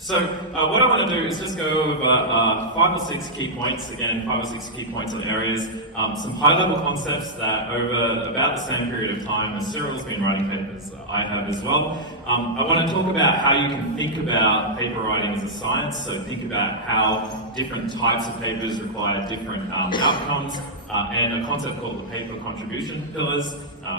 So what I want to do is just go over 5 or 6 key points, again 5 or 6 key points on areas, some high-level concepts that over about the same period of time as Cyrill's been writing papers, I have as well. I want to talk about how you can think about paper writing as a science, so think about how different types of papers require different outcomes, and a concept called the paper contribution pillars.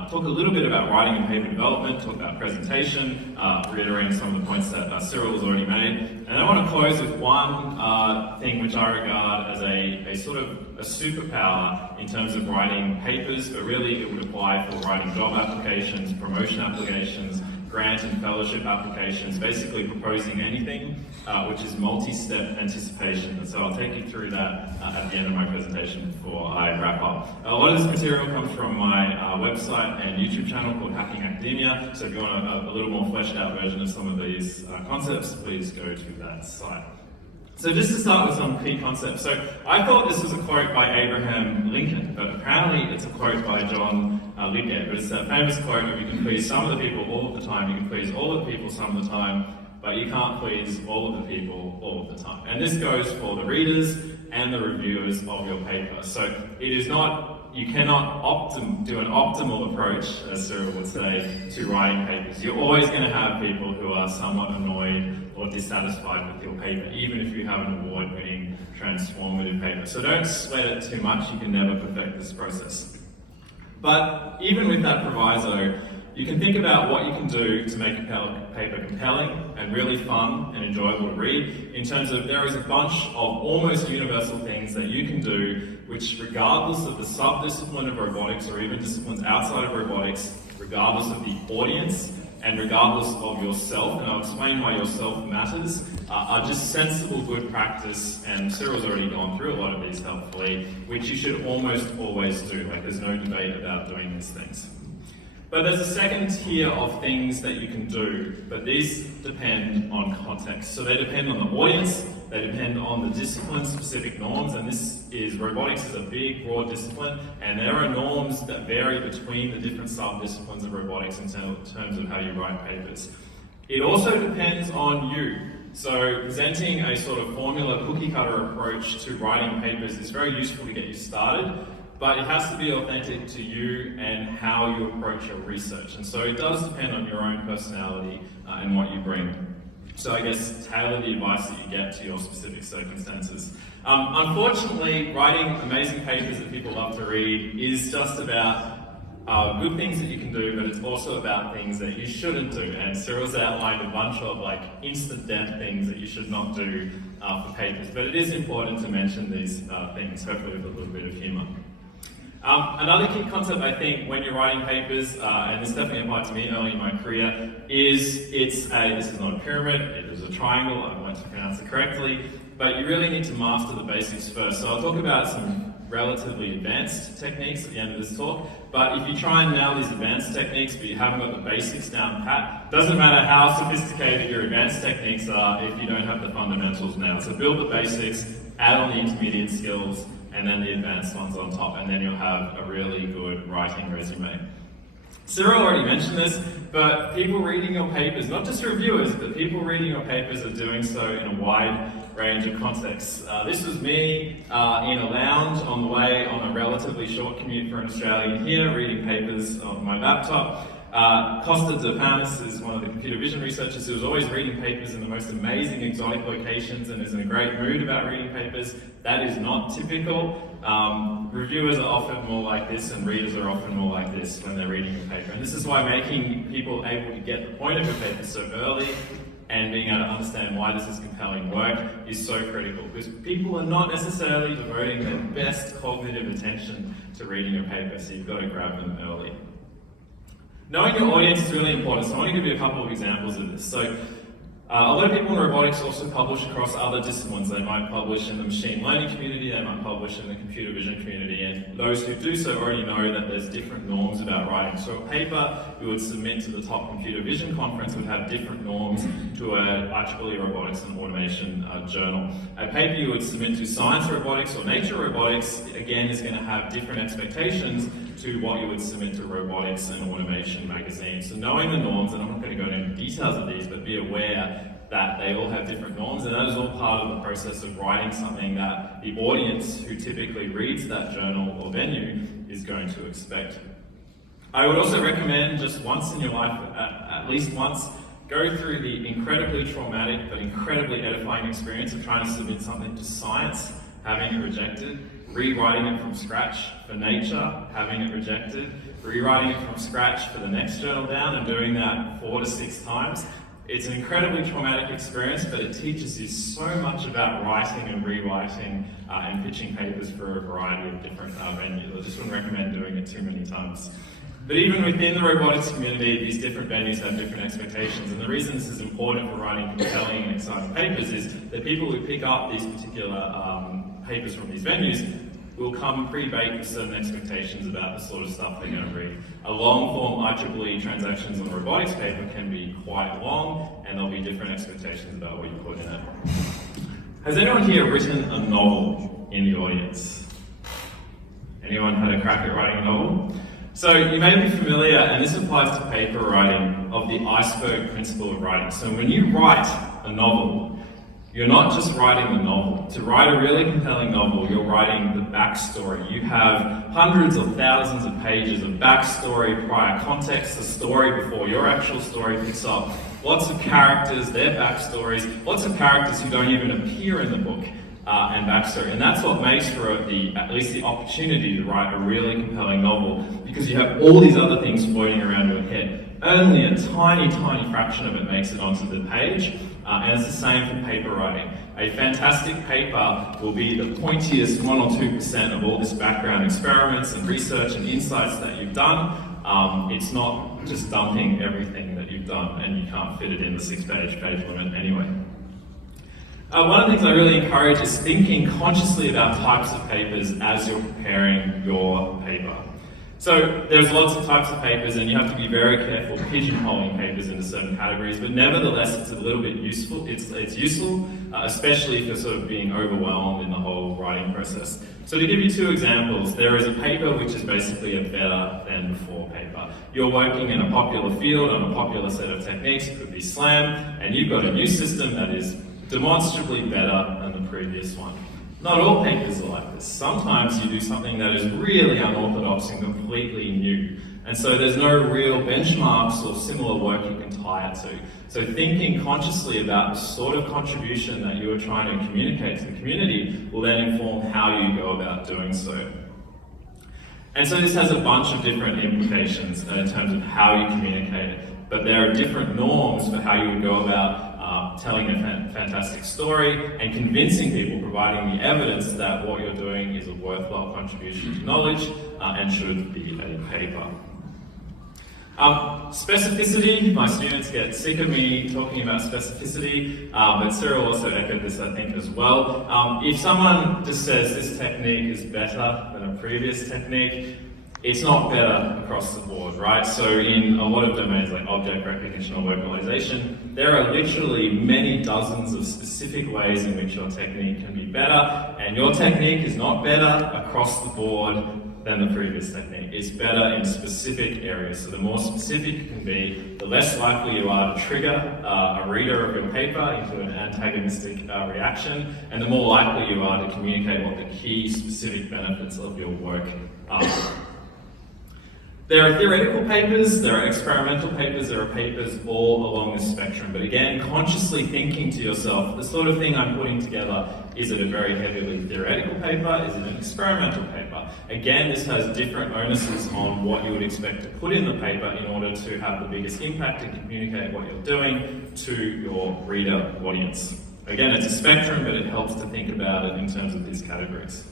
Talk a little bit about writing and paper development, talk about presentation, reiterating some of the points that Cyrill has already made. And I want to close with one thing which I regard as a sort of a superpower in terms of writing papers, but really it would apply for writing job applications, promotion applications, grant and fellowship applications, basically proposing anything which is multi-step anticipation. And so I'll take you through that at the end of my presentation before I wrap up. A lot of this material comes from my website and YouTube channel called Hacking Academia, so if you want a little more fleshed out version of some of these concepts, please go to that site. So just to start with some key concepts. So I thought this was a quote by Abraham Lincoln, but apparently it's a quote by John Lydgate. But it's that famous quote of you can please some of the people all of the time, you can please all of the people some of the time, but you can't please all of the people all of the time. And this goes for the readers and the reviewers of your paper. So it is not, you cannot do an optimal approach, as Cyrill would say, to writing papers. You're always going to have people who are somewhat annoyed or dissatisfied with your paper, even if you have an award-winning, transformative paper. So don't sweat it too much, you can never perfect this process. But even with that proviso, you can think about what you can do to make a paper compelling and really fun and enjoyable to read, in terms of there is a bunch of almost universal things that you can do which, regardless of the sub-discipline of robotics or even disciplines outside of robotics, regardless of the audience, and regardless of yourself, and I'll explain why yourself matters, are just sensible good practice, and Cyrill's already gone through a lot of these helpfully, which you should almost always do. Like, there's no debate about doing these things. But there's a second tier of things that you can do, but these depend on context. So they depend on the audience, they depend on the discipline-specific norms, and robotics is a big, broad discipline, and there are norms that vary between the different sub-disciplines of robotics in terms of how you write papers. It also depends on you. So presenting a sort of formula cookie-cutter approach to writing papers is very useful to get you started, but it has to be authentic to you and how you approach your research. And so it does depend on your own personality and what you bring. So I guess tailor the advice that you get to your specific circumstances. Unfortunately, writing amazing papers that people love to read is just about good things that you can do, but it's also about things that you shouldn't do. And Cyrill's outlined a bunch of instant death things that you should not do for papers. But it is important to mention these things, hopefully with a little bit of humour. Another key concept, I think, when you're writing papers, and this definitely applied to me early in my career, is this is not a pyramid, it is a triangle, I want to pronounce it correctly, but you really need to master the basics first. So I'll talk about some relatively advanced techniques at the end of this talk, but if you try and nail these advanced techniques but you haven't got the basics down pat, doesn't matter how sophisticated your advanced techniques are if you don't have the fundamentals now. So build the basics, add on the intermediate skills, and then the advanced ones on top, and then you'll have a really good writing resume. Cyrill already mentioned this, but people reading your papers, not just reviewers, but people reading your papers are doing so in a wide range of contexts. This was me in a lounge on the way on a relatively short commute for an Australian here, reading papers on my laptop. Costa Panis is one of the computer vision researchers who was always reading papers in the most amazing exotic locations and is in a great mood about reading papers. That is not typical. Reviewers are often more like this and readers are often more like this when they're reading a paper. And this is why making people able to get the point of a paper so early and being able to understand why this is compelling work is so critical, because people are not necessarily devoting their best cognitive attention to reading a paper, so you've got to grab them early. Knowing your audience is really important, so I want to give you a couple of examples of this. So, a lot of people in robotics also publish across other disciplines. They might publish in the machine learning community, they might publish in the computer vision community, and those who do so already know that there's different norms about writing. So a paper you would submit to the top computer vision conference would have different norms to a IEEE Robotics and Automation journal. A paper you would submit to Science Robotics or Nature Robotics, again, is going to have different expectations to what you would submit to Robotics and Automation magazine. So knowing the norms, and I'm not going to go into details of these, but be aware that they all have different norms, and that is all part of the process of writing something that the audience who typically reads that journal or venue is going to expect. I would also recommend just once in your life, at least once, go through the incredibly traumatic but incredibly edifying experience of trying to submit something to science, having it rejected, rewriting it from scratch for Nature, having it rejected, rewriting it from scratch for the next journal down, and doing that 4 to 6 times. It's an incredibly traumatic experience, but it teaches you so much about writing and rewriting and pitching papers for a variety of different venues. I just wouldn't recommend doing it too many times. But even within the robotics community, these different venues have different expectations, and the reason this is important for writing compelling and exciting papers is that people who pick up these particular papers from these venues will come pre-baked with certain expectations about the sort of stuff they're going to read. A long-form IEEE transactions on a robotics paper can be quite long, and there'll be different expectations about what you put in it. Has anyone here written a novel in the audience? Anyone had a crack at writing a novel? So you may be familiar, and this applies to paper writing, of the iceberg principle of writing. So when you write a novel, you're not just writing the novel. To write a really compelling novel, you're writing the backstory. You have hundreds of thousands of pages of backstory, prior context, the story before your actual story picks up. Lots of characters, their backstories, lots of characters who don't even appear in the book, and backstory. And that's what makes for at least the opportunity to write a really compelling novel, because you have all these other things floating around your head. Only a tiny, tiny fraction of it makes it onto the page. And it's the same for paper writing. A fantastic paper will be the pointiest 1 or 2% of all this background experiments and research and insights that you've done. It's not just dumping everything that you've done, and you can't fit it in the 6-page limit anyway. One of the things I really encourage is thinking consciously about types of papers as you're preparing your paper. So there's lots of types of papers, and you have to be very careful pigeonholing papers into certain categories, but nevertheless it's a little bit useful. It's useful, especially if you're sort of being overwhelmed in the whole writing process. So to give you 2 examples, there is a paper which is basically a better than before paper. You're working in a popular field on a popular set of techniques, it could be SLAM, and you've got a new system that is demonstrably better than the previous one. Not all papers are like this. Sometimes you do something that is really unorthodox and completely new. And so there's no real benchmarks or similar work you can tie it to. So thinking consciously about the sort of contribution that you are trying to communicate to the community will then inform how you go about doing so. And so this has a bunch of different implications in terms of how you communicate it. But there are different norms for how you would go about telling a fantastic story and convincing people, providing the evidence that what you're doing is a worthwhile contribution to knowledge and should be a paper. Specificity, my students get sick of me talking about specificity, but Cyrill also echoed this, I think, as well. If someone just says this technique is better than a previous technique, it's not better across the board, right? So in a lot of domains like object recognition or localization, there are literally many dozens of specific ways in which your technique can be better, and your technique is not better across the board than the previous technique. It's better in specific areas. So the more specific you can be, the less likely you are to trigger a reader of your paper into an antagonistic reaction, and the more likely you are to communicate what the key specific benefits of your work are. There are theoretical papers, there are experimental papers, there are papers all along the spectrum. But again, consciously thinking to yourself, the sort of thing I'm putting together, is it a very heavily theoretical paper? Is it an experimental paper? Again, this has different onuses on what you would expect to put in the paper in order to have the biggest impact and communicate what you're doing to your reader audience. Again, it's a spectrum, but it helps to think about it in terms of these categories.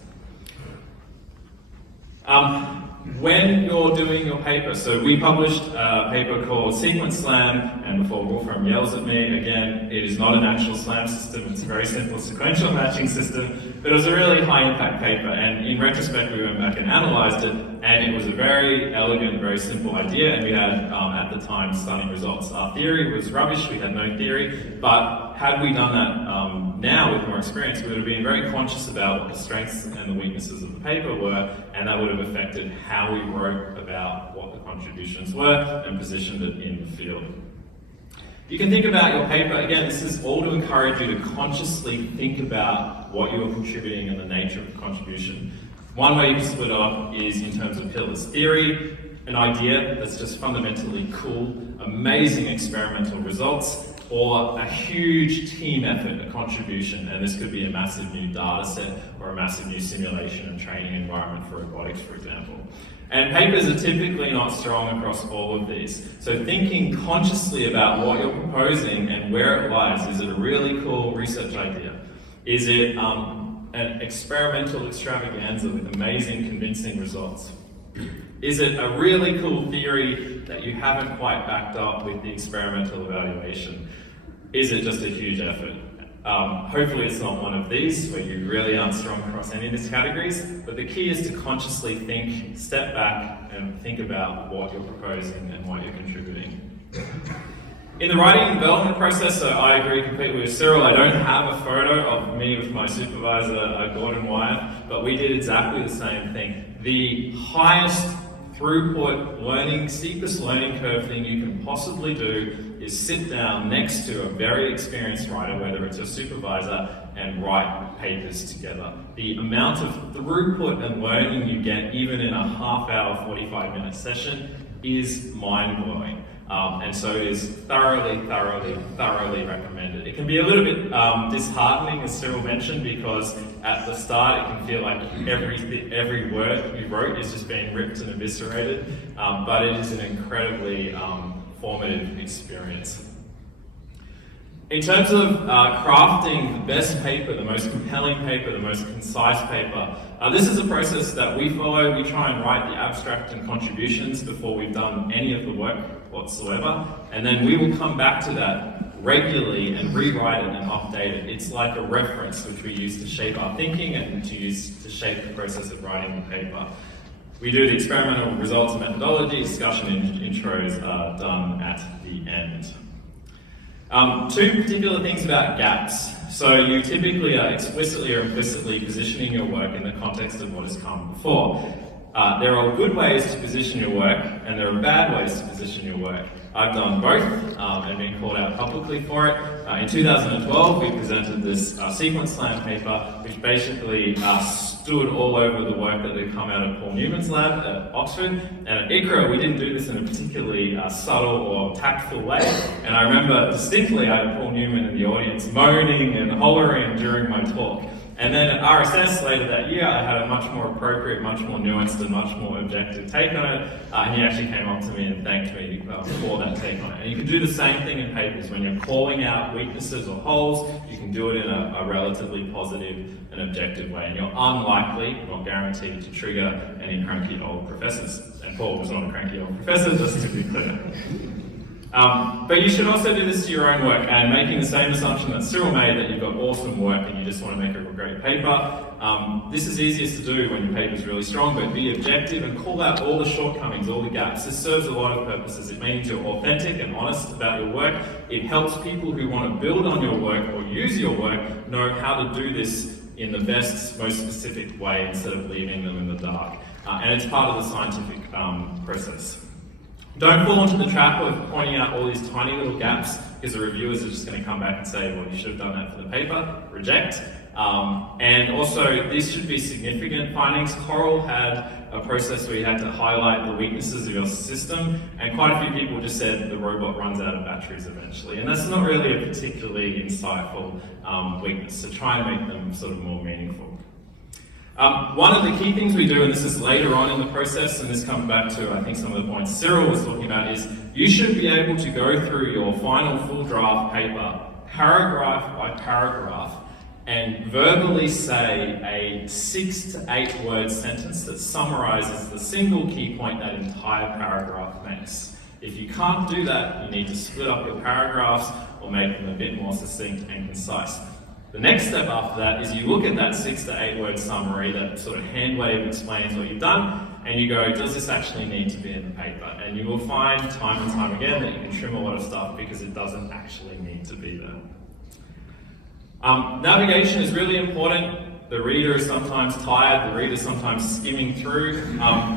When you're doing your paper, so we published a paper called Sequence Slam, and before Wolfram yells at me, again, it is not an actual SLAM system, it's a very simple sequential matching system, but it was a really high impact paper, and in retrospect we went back and analysed it, and it was a very elegant, very simple idea, and we had, at the time, stunning results. Our theory was rubbish, we had no theory, but had we done that now with more experience, we would have been very conscious about what the strengths and the weaknesses of the paper were, and that would have affected how we wrote about what the contributions were and positioned it in the field. You can think about your paper, again, this is all to encourage you to consciously think about what you are contributing and the nature of the contribution. One way you can split it up is in terms of pillars. Theory, an idea that's just fundamentally cool, amazing experimental results, or a huge team effort, a contribution, and this could be a massive new data set or a massive new simulation and training environment for robotics, for example. And papers are typically not strong across all of these. So thinking consciously about what you're proposing and where it lies. Is it a really cool research idea? Is it an experimental extravaganza with amazing, convincing results? Is it a really cool theory that you haven't quite backed up with the experimental evaluation? Is it just a huge effort? Hopefully it's not one of these where you really aren't strong across any of these categories, but the key is to consciously think, step back and think about what you're proposing and what you're contributing. In the writing and development process, so I agree completely with Cyrill. I don't have a photo of me with my supervisor, Gordon Wyatt, but we did exactly the same thing. The highest throughput learning, steepest learning curve thing you can possibly do is sit down next to a very experienced writer, whether it's your supervisor, and write papers together. The amount of throughput and learning you get, even in a half-hour, 45-minute session, is mind-blowing. And so it is thoroughly recommended. It can be a little bit disheartening, as Cyrill mentioned, because at the start it can feel like every word you wrote is just being ripped and eviscerated, but it is an incredibly formative experience. In terms of crafting the best paper, the most compelling paper, the most concise paper, this is a process that we follow. We try and write the abstract and contributions before we've done any of the work whatsoever, and then we will come back to that regularly and rewrite it and update it. It's like a reference which we use to shape our thinking and to use to shape the process of writing the paper. We do the experimental results and methodology, discussion intros are done at the end. Two particular things about gaps. So you typically are explicitly or implicitly positioning your work in the context of what has come before. There are good ways to position your work, and there are bad ways to position your work. I've done both and been called out publicly for it. In 2012, we presented this sequence slam paper, which basically stood all over the work that had come out of Paul Newman's lab at Oxford. And at ICRA, we didn't do this in a particularly subtle or tactful way. And I remember distinctly I had Paul Newman in the audience moaning and hollering during my talk. And then at RSS later that year, I had a much more appropriate, much more nuanced, and much more objective take on it. And he actually came up to me and thanked me for that take on it. And you can do the same thing in papers. When you're calling out weaknesses or holes, you can do it in a relatively positive and objective way. And you're unlikely, not guaranteed, to trigger any cranky old professors. And Paul was not a cranky old professor, just to be clear. But you should also do this to your own work, and making the same assumption that Cyrill made, that you've got awesome work and you just want to make a great paper. This is easiest to do when your paper is really strong, but be objective and call out all the shortcomings, all the gaps. This serves a lot of purposes. It means you're authentic and honest about your work. It helps people who want to build on your work or use your work know how to do this in the best, most specific way instead of leaving them in the dark. And it's part of the scientific process. Don't fall into the trap of pointing out all these tiny little gaps, because the reviewers are just going to come back and say, well, you should have done that for the paper. Reject. And also, these should be significant findings. Coral had a process where you had to highlight the weaknesses of your system, and quite a few people just said the robot runs out of batteries eventually. And that's not really a particularly insightful weakness, so try and make them sort of more meaningful. One of the key things we do, and this is later on in the process, and this comes back to, I think, some of the points Cyrill was talking about, is you should be able to go through your final full draft paper, paragraph by paragraph, and verbally say a 6 to 8 word sentence that summarizes the single key point that entire paragraph makes. If you can't do that, you need to split up your paragraphs or make them a bit more succinct and concise. The next step after that is you look at that 6 to 8 word summary, that sort of hand wave explains what you've done, and you go, does this actually need to be in the paper? And you will find time and time again that you can trim a lot of stuff because it doesn't actually need to be there. Navigation is really important. The reader is sometimes tired, the reader is sometimes skimming through.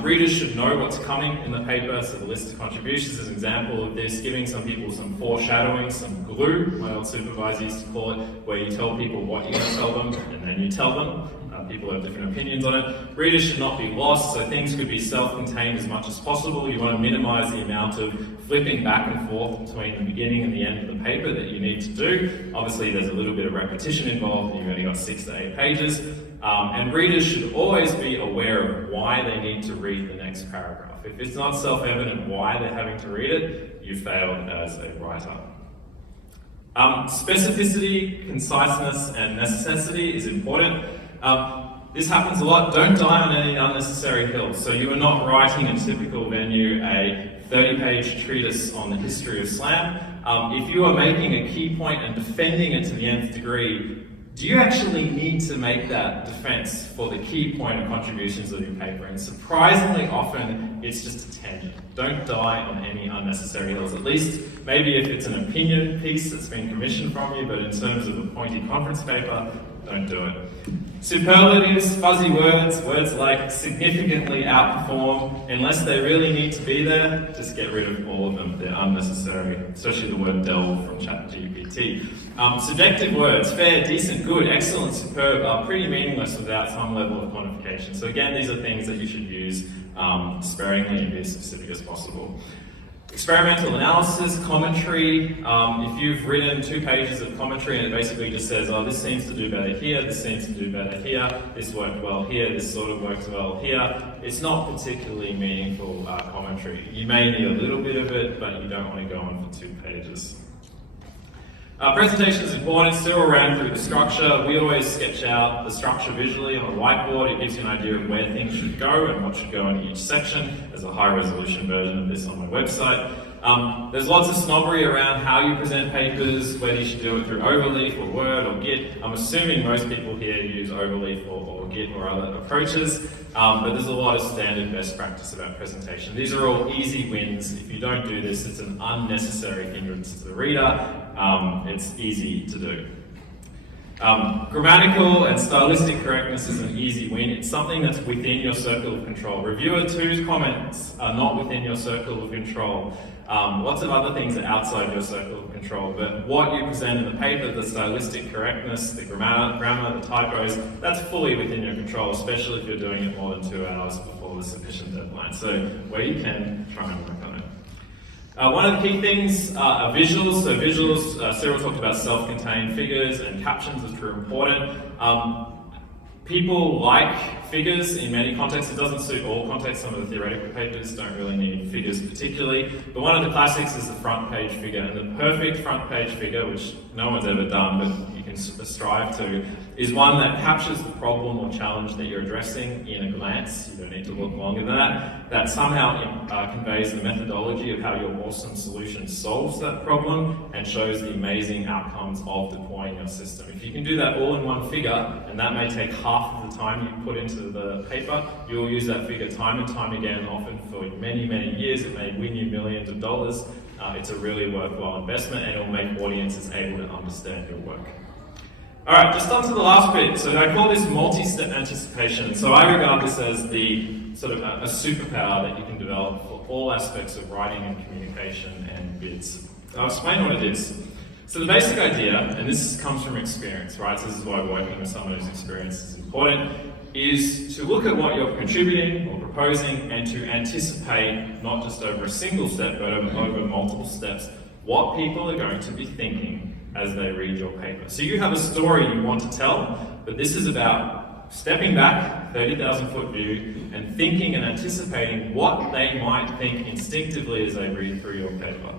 Readers should know what's coming in the paper, so the list of contributions is an example of this, giving some people some foreshadowing, some glue, my old supervisor used to call it, where you tell people what you're going to tell them, and then you tell them. People have different opinions on it. Readers should not be lost, so things could be self-contained as much as possible. You want to minimize the amount of flipping back and forth between the beginning and the end of the paper that you need to do. Obviously, there's a little bit of repetition involved, and you've only got 6 to 8 pages. And readers should always be aware of why they need to read the next paragraph. If it's not self-evident why they're having to read it, you failed as a writer. Specificity, conciseness, and necessity is important. This happens a lot. Don't die on any unnecessary hills. So you are not writing in a typical venue a 30-page treatise on the history of slam. If you are making a key point and defending it to the nth degree, do you actually need to make that defense for the key point of contributions of your paper? And surprisingly often, it's just a tangent. Don't die on any unnecessary hills. At least, maybe if it's an opinion piece that's been commissioned from you, but in terms of a pointy conference paper, don't do it. Superlatives, fuzzy words, words like significantly outperform, unless they really need to be there, just get rid of all of them. They're unnecessary, especially the word delve from ChatGPT. Subjective words, fair, decent, good, excellent, superb, are pretty meaningless without some level of quantification. So again, these are things that you should use sparingly and be as specific as possible. Experimental analysis, commentary. If you've written 2 pages of commentary and it basically just says, oh, this seems to do better here, this seems to do better here, this worked well here, this sort of works well here, it's not particularly meaningful commentary. You may need a little bit of it, but you don't want to go on for 2 pages. Presentation is important. Cyrill ran through the structure. We always sketch out the structure visually on a whiteboard. It gives you an idea of where things should go and what should go in each section. There's a high-resolution version of this on my website. There's lots of snobbery around how you present papers, whether you should do it through Overleaf or Word or Git. I'm assuming most people here use Overleaf or Git or other approaches, but there's a lot of standard best practice about presentation. These are all easy wins. If you don't do this, it's an unnecessary hindrance to the reader. It's easy to do. Grammatical and stylistic correctness is an easy win. It's something that's within your circle of control. Reviewer 2's comments are not within your circle of control. Lots of other things are outside your circle of control, but what you present in the paper, the stylistic correctness, the grammar, the typos, that's fully within your control, especially if you're doing it more than 2 hours before the submission deadline. So where you can, try and work on it. One of the key things are visuals. So visuals, Cyrill talked about self-contained figures and captions, which are important. People like figures in many contexts. It doesn't suit all contexts. Some of the theoretical papers don't really need figures particularly. But one of the classics is the front page figure. And the perfect front page figure, which no one's ever done, but you can strive to, is one that captures the problem or challenge that you're addressing in a glance. You don't need to look longer than that. That somehow conveys the methodology of how your awesome solution solves that problem and shows the amazing outcomes of deploying your system. If you can do that all in one figure, and that may take half of the time you put into the paper, you'll use that figure time and time again, often for many, many years. It may win you millions of dollars. It's a really worthwhile investment, and it'll make audiences able to understand your work. All right, just on to the last bit. So I call this multi-step anticipation. So I regard this as the sort of a superpower that you can develop for all aspects of writing and communication and bids. I'll explain what it is. So the basic idea, and this comes from experience, right? So this is why working with someone who's experienced is important, is to look at what you're contributing or proposing and to anticipate, not just over a single step, but over multiple steps, what people are going to be thinking as they read your paper. So you have a story you want to tell, but this is about stepping back, 30,000 foot view, and thinking and anticipating what they might think instinctively as they read through your paper.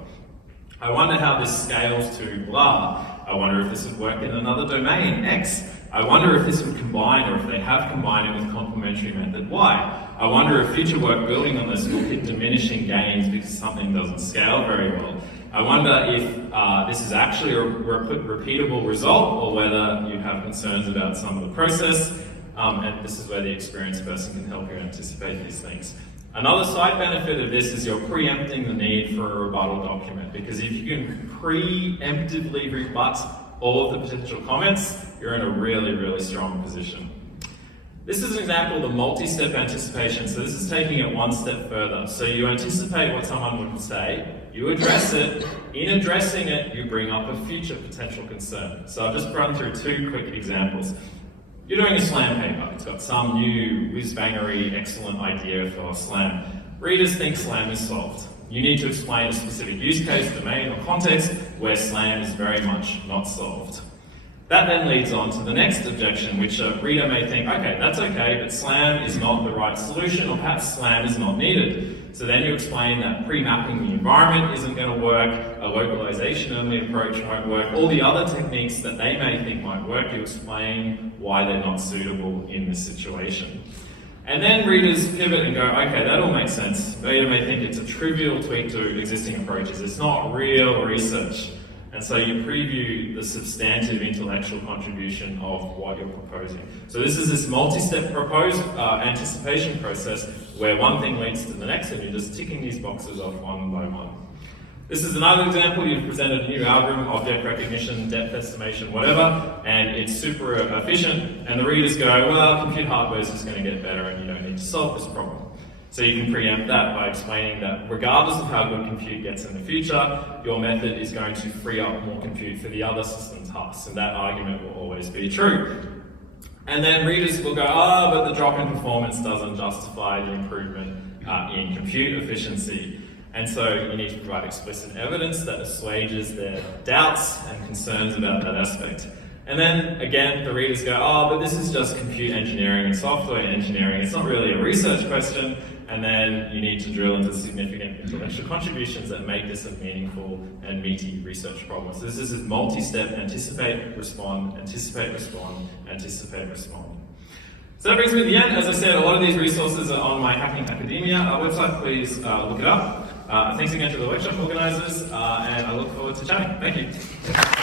I wonder how this scales to blah. I wonder if this would work in another domain, X. I wonder if this would combine, or if they have combined it with complementary method, Y. I wonder if future work building on this will hit diminishing gains because something doesn't scale very well. I wonder if this is actually a repeatable result, or whether you have concerns about some of the process, and this is where the experienced person can help you anticipate these things. Another side benefit of this is you're preempting the need for a rebuttal document, because if you can preemptively rebut all of the potential comments, you're in a really, really strong position. This is an example of the multi-step anticipation. So this is taking it one step further. So you anticipate what someone would say, you address it. In addressing it, you bring up a future potential concern. So I'll just run through two quick examples. You're doing a SLAM paper. It's got some new whiz-bangery excellent idea for SLAM. Readers think SLAM is solved. You need to explain a specific use case, domain, or context where SLAM is very much not solved. That then leads on to the next objection, which a reader may think, okay, that's okay, but SLAM is not the right solution, or perhaps SLAM is not needed. So then you explain that pre-mapping the environment isn't going to work, a localization-only approach won't work, all the other techniques that they may think might work, you explain why they're not suitable in this situation. And then readers pivot and go, okay, that all makes sense. Reader may think it's a trivial tweak to existing approaches, it's not real research. And so you preview the substantive intellectual contribution of what you're proposing. So this is this multi-step anticipation process where one thing leads to the next and you're just ticking these boxes off one by one. This is another example. You've presented a new algorithm, object recognition, depth estimation, whatever, and it's super efficient, and the readers go, well, compute hardware is just going to get better and you don't need to solve this problem. So you can preempt that by explaining that regardless of how good compute gets in the future, your method is going to free up more compute for the other system tasks, and that argument will always be true. And then readers will go, but the drop in performance doesn't justify the improvement in compute efficiency. And so you need to provide explicit evidence that assuages their doubts and concerns about that aspect. And then again, the readers go, but this is just compute engineering and software engineering. It's not really a research question. And then you need to drill into significant intellectual contributions that make this a meaningful and meaty research problem. So this is a multi-step anticipate, respond, anticipate, respond, anticipate, respond. So that brings me to the end. As I said, a lot of these resources are on my Hacking Academia website. Please look it up. Thanks again to the workshop organizers, and I look forward to chatting. Thank you.